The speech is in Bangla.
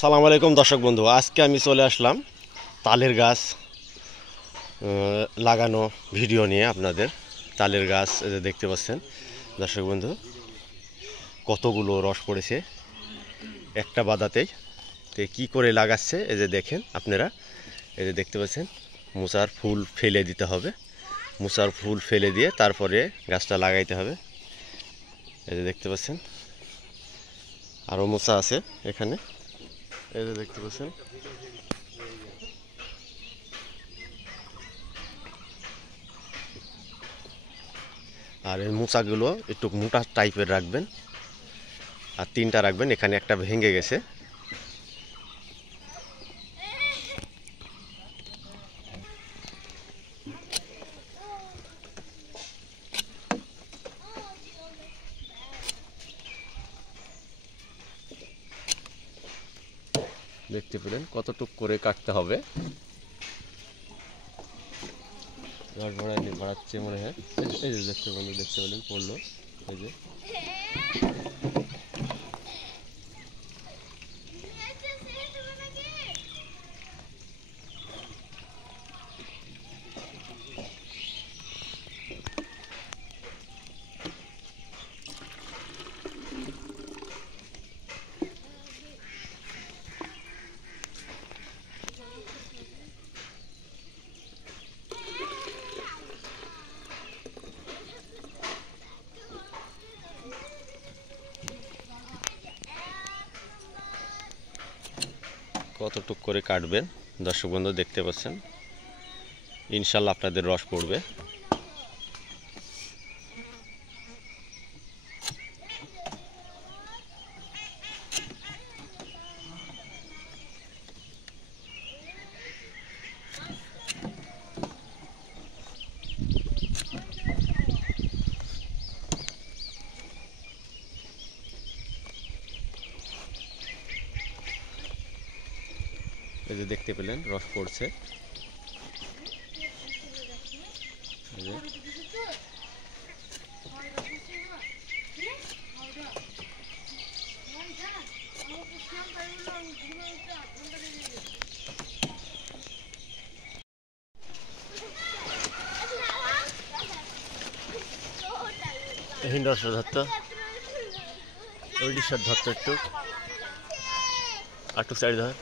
সালাম আলাইকুম দর্শক বন্ধু, আজকে আমি চলে আসলাম তালের গাছ লাগানো ভিডিও নিয়ে আপনাদের। তালের গাছ দেখতে পাচ্ছেন দর্শক বন্ধু, কতগুলো রস পড়েছে একটা বাদাতেই। তো কী করে লাগাচ্ছে এই যে দেখেন আপনারা, এই যে দেখতে পাচ্ছেন মোচার ফুল ফেলে দিতে হবে, মোচার ফুল ফেলে দিয়ে তারপরে গাছটা লাগাইতে হবে। এই যে দেখতে পাচ্ছেন আরও মোচা আছে এখানে, এই যে দেখতে পাচ্ছেন। আর এই মোচাগুলো একটু মোটা টাইপের রাখবেন, আর তিনটা রাখবেন, এখানে একটা ভেঙে গেছে। দেখতে পেলেন কতটুক করে কাটতে হবে। বাড়াচ্ছে মনে হয়, এই যে দেখতে পেলেন পড়লো, এই যে কতটুক করে কাটবেন দর্শক বন্ধু দেখতে পাচ্ছেন। ইনশাল্লাহ আপনাদের রস পড়বে। এই যে দেখতে পেলেন রস পড়ছে, রস ধরতো ওই ডিশার ধরতো একটু সাইড ধর।